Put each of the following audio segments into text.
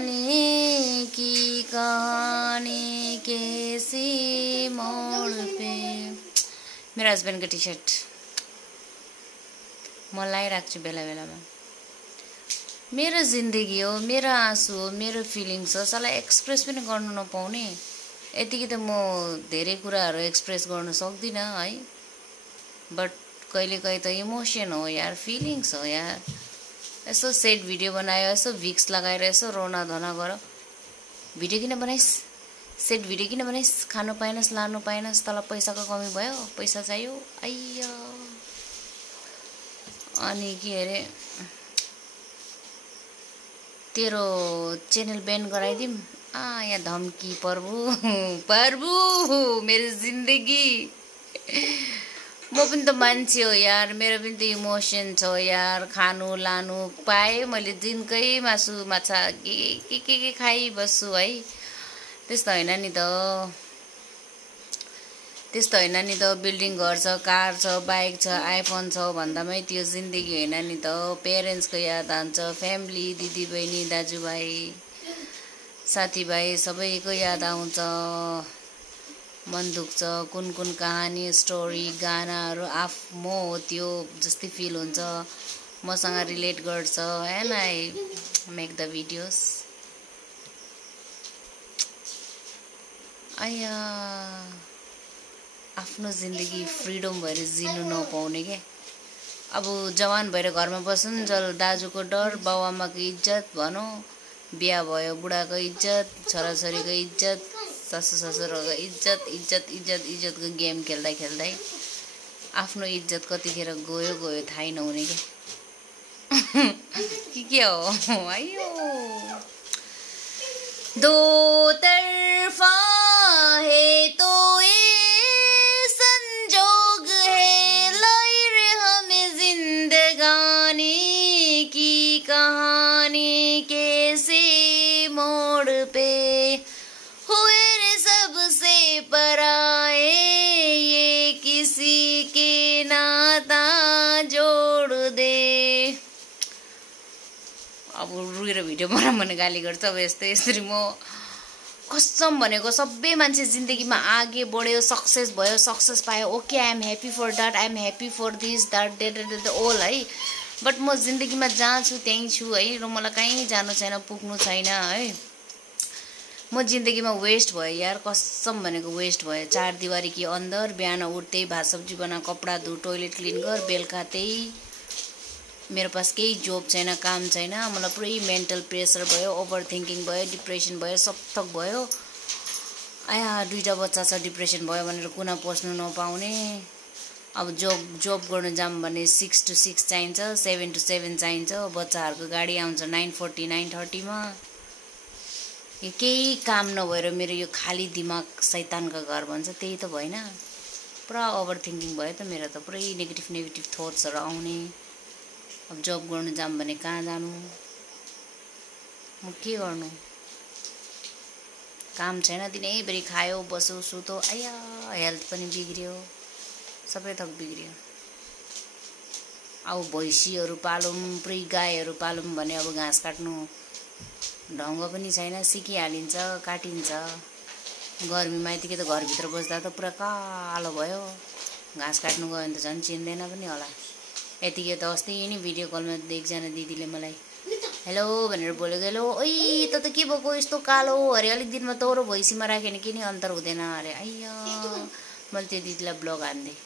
की कहानी कैसी मोड़ पे। मेरो हस्बैंड को टी शर्ट म लगाइराख्छु बेला बेलामा। मेरो जिन्दगी हो, मेरो आँसु हो, मेरो फिलिङ्स हो, साला एक्सप्रेस पनि गर्नु नपाउने। यतिकै त म धेरै कुराहरू एक्सप्रेस गर्न सक्दिनँ है, बट कहिलेकाहीँ त इमोसन हो यार, फिलिङ्स हो यार। यसो सेट भिडियो बनायो, यसो भिक्स लगाएर यसो रोना धना गर। भिडियो किन बनाइस्, सेट भिडियो किन बनाइस्, खानु पाएनस्, लानु पाएनस्, तँलाई पैसाको कमी भयो, पैसा चाहियो, आइया। अनि के अरे तेरो चैनल बैन गराइदिम। यहाँ धम्की प्रभु प्रभु मेरो जिन्दगी। म पनि त मान्छे हो यार, मेरो पनि त इमोसन छ यार। खानु लानु पाए मैले दिनकै मासु माछा के खाइबस्छु है, त्यस्तो होइन नि त, त्यस्तो होइन नि त। बिल्डिङ घर छ, कार छ, बाइक छ, आइफोन छ भन्दामै त्यो जिन्दगी होइन नि त। पेरेन्ट्सको याद आउँछ, फ्यामिली, दिदीबहिनी, दाजुभाइ, साथीभाइ सबैको याद आउँछ, मन दुख्छ। कुन कुन कहानी, स्टोरी, गानाहरू म हो त्यो जस्तै फिल हुन्छ, मसँग रिलेट गर्छ, and I make the videos. आया आफ्नो जिन्दगी फ्रिडम भएर जिनु नपाउने के। अब जवान भएर घरमा बस्नुन्जेल दाजुको डर, बाउआमाको इज्जत भनौँ, बिहा भयो बुढाको इज्जत, छोराछोरीको इज्जत, सासू ससुरको इज्जत, इज्जत इज्जत इज्जतको गेम खेल्दै खेल्दै आफ्नो इज्जत कतिखेर गयो गयो थाहै नहुने के हो। आइयो दो तरफा है तो ये संजोग है, लहर हमें जिंदगानी की कहानी कैसे मोड़ पे हुए रे सबसे पराए, ये किसी के नाता जोड़ दे। अब रुएर भिडियो बनाऊँ भने गाली गर्छ। अब यस्तै यसरी म कसम भनेको सबै मान्छे जिन्दगीमा आगे बढ्यो, सक्सेस भयो, सक्सेस पायो, okay I am happy for that, I am happy for this that date all है। बट म जिन्दगीमा जहाँ छु त्यहीँ छु है, र मलाई कहीँ जानु छैन, पुग्नु छैन है। म जिन्दगीमा वेस्ट भयो यार, कसम भनेको वेस्ट भयो। चार दिवारी कि अंदर, बिहान उठ्दै भात सब्जी बना, कपडा धो, टोइलेट क्लिन गर, बेलुका त्यही। मेरो पास केही जब छैन, काम छैन। मलाई पुरै मेन्टल प्रेसर भयो, ओभर थिङ्किङ भयो, डिप्रेसन भयो, सबथक भयो। आया दुईटा बच्चा छ, डिप्रेसन भयो भनेर कुना पस्नु नपाउने। अब जब गर्न जाम भने 6 to 6 चाहिन्छ, 7 to 7 चाहिन्छ। बच्चाहरूको गाडी आउँछ 9:40 9:30 मा। यो केही काम नभएर मेरो यो खाली दिमाग शैतानको घर भन्छ, त्यही त भएन। पुरा ओभर थिङ्किङ भयो त मेरो त, पुरै नेगेटिभ थट्सहरू आउने। अब जब गर्नु जाम भने कहाँ जानु, म के गर्नु, काम छैन, दिनैभरि खायो बसो सुतो, आया हेल्थ पनि बिग्रियो, सबै थक बिग्रियो। अब भैँसीहरू पालौँ, पुरै गाईहरू पालौँ भने अब घाँस काट्नु ढङ्ग पनि छैन, सिकिहालिन्छ, काटिन्छ। गर्मीमा यतिकै त घरभित्र बस्दा त पुरा कालो भयो, घाँस काट्नु गयो भने त झन् चिन्दैन पनि होला। यतिकै त अस्ति नि भिडियो कलमा एकजना दिदीले मलाई हेलो भनेर बोलेको, हेलो ओइ त के भएको यस्तो कालो अरे, अलिक दिनमा तौरो भैँसीमा राख्यो भने के नि अन्तर हुँदैन अरे। आइया मैले त्यो दिदीलाई ब्लग हान्दै।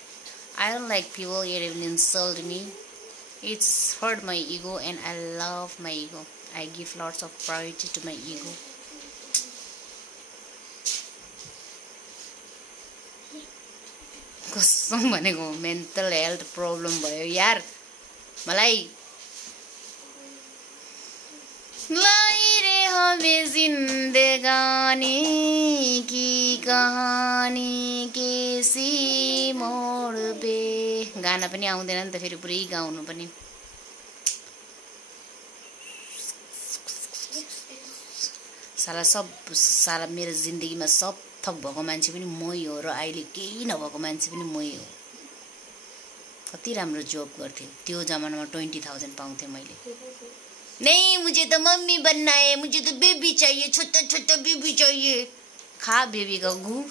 I don't like people even insult me, it's hurt my ego and I love my ego, I give lots of priority to my ego. कसम भनेको मेन्टल हेल्थ प्रब्लम भयो यार मलाई। लाई हमें जिंदगानी की कहानी कैसी मोड़ पे। गाना पनि आउँदैन नि त फेरि, पुरै गाउनु पनि। साला मेरो जिन्दगीमा सब थक भएको मान्छे पनि मै हो, र अहिले केही नभएको मान्छे पनि मै हो। कति राम्रो जब गर्थेँ त्यो जमानामा, 20,000 पाउँथेँ मैले। नहीं मुझे तो मम्मी बनना है, मुझे तो बेबी चाहिए, छोटा छोटा बेबी चाहिए। खा बेबी का गु।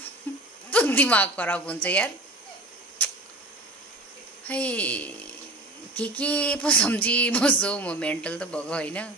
तो दिमाग खराब हुन्छ यार। है के पो सम्झी बस्छु म, मेन्टल त भएको होइन।